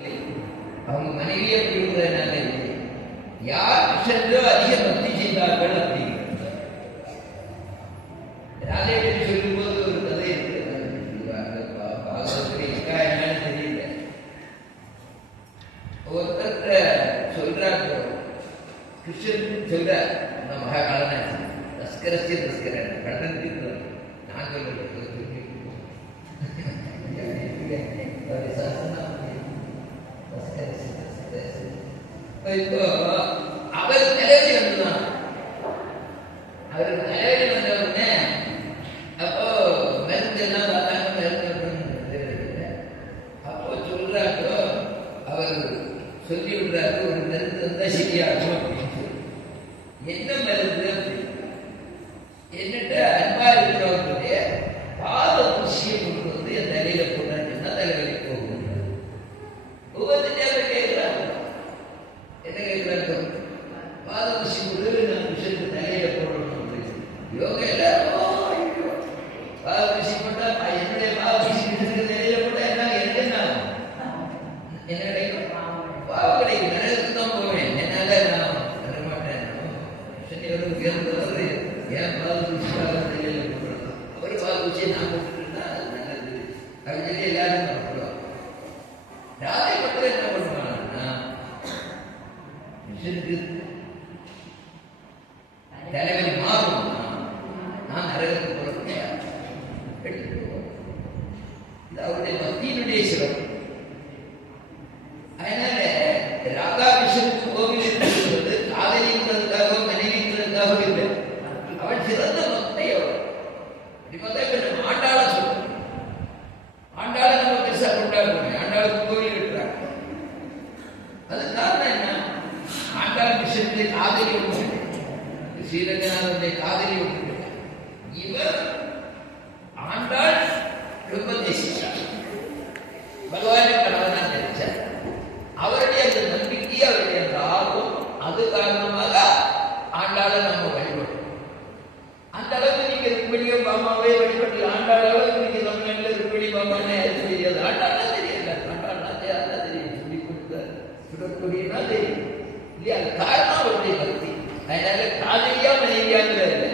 அவங்க மனைவியை பிடிக்கிறதுனால இல்லை. யார் கிருஷ்ணனோ அதிக பக்தி செய்தார்கள் அப்படிங்கிறது ராதேவி சொல்லும்போது ஒரு கதை இருக்கு. என்னன்னு தெரியல. ஒருத்தர் சொல்றாங்க, கிருஷ்ணன் சொல்றார், அந்த மகாகாலன தஸ்கரஸ்ய தஸ்கரன் கடன் இருக்கிறார். நான் சொல்றேன் இப்போ அவர் தலைவலி வந்துதான். அவருக்கு தலைவலி வந்த உடனே அப்போ மருந்து எல்லாம் பார்த்தாங்க, மருந்து அப்போ சொல்றாங்க, அவர் சொல்லி விடுறாரு, ஒரு மருந்து வந்தா சரியாகும் அப்படின்னு சொல்லி. என்ன மருந்து என்னட்ட அன்பா இருக்கிறவங்களுடைய பாத ஊசியை கொண்டு வந்து என் தலையில போடுறாங்கன்னா தலைவலி போகும். ஒவ்வொருத்தையாக கேட்கிறாங்க, என்ன கேட்கிறாங்க, பாத ஊசி கொண்டு நான் விஷயத்துக்கு தலையில போடணும் அப்படின்னு. யோகா எல்லாரும் பாத ஊசி போட்டா என்னுடைய பாத ஊசி தலையில போட்டா என்ன என்ன என்ன கிடைக்கும்? பாவம் கிடைக்கும். நரகத்துக்கு தான் போவேன். என்னால நான் வர மாட்டேன். ஏன் பாத ஊசிக்காக தலையில போடுறோம்? ஒரு பாத ஊசியை நான் போட்டுருந்தா அது நல்லது அப்படின்னு சொல்லி எல்லாரும் பண்ணுவாங்க. ராதை மட்டும் என்ன பண்ணுவாங்கன்னா, தலைவலி மாறும், நான் நரகத்துக்கு போறேன் எடுத்துட்டு போவோம். இது அவருடைய பக்தியினுடைய சிறப்பு. அதனால ராதாகிருஷ்ணனுக்கு கோவில் இருக்கிறது காதலிக்கிறதுக்காக மனைவிக்கிறதுக்காக இல்லை. அவள் சிறந்த பக்தையோட ஆண்டாள சொல்றோம். ஆண்டாள நம்ம பெருசா கொண்டாடுறோம். ஆண்டாளுக்கு கோவில் இருக்கிறாங்க. அது காரணம் என்ன? ஆண்டாள் விஷயத்தை காதலி ஒன்று, ஸ்ரீரங்கநாதனுடைய காதலி ஒன்று. இவர் ஆண்டாள் ரொம்ப நேசிச்சார், பகவானை கணவனா நினைச்சார். அவருடைய அந்த நம்பிக்கை, அவருடைய அந்த ஆர்வம், அது காரணமாக ஆண்டாளை நம்ம வழிபடுறோம். அந்த அளவுக்கு நீங்க ருக்மிணியோ பாமாவே வழிபட்டு ஆண்டாள் அளவுக்கு நீங்க தமிழ்நாட்டில் ருக்மிணி பாமானே அது தெரியாது. ஆண்டாள்னா தெரியாது. ஆண்டாள்னா யாருன்னா தெரியும், சொல்லி கொடுத்தார் சுடக்கூடியனா தெரியும் இல்லையா? அது காரணம் அவருடைய பக்தி. அதனால காதலியா மனைவியாங்கிறது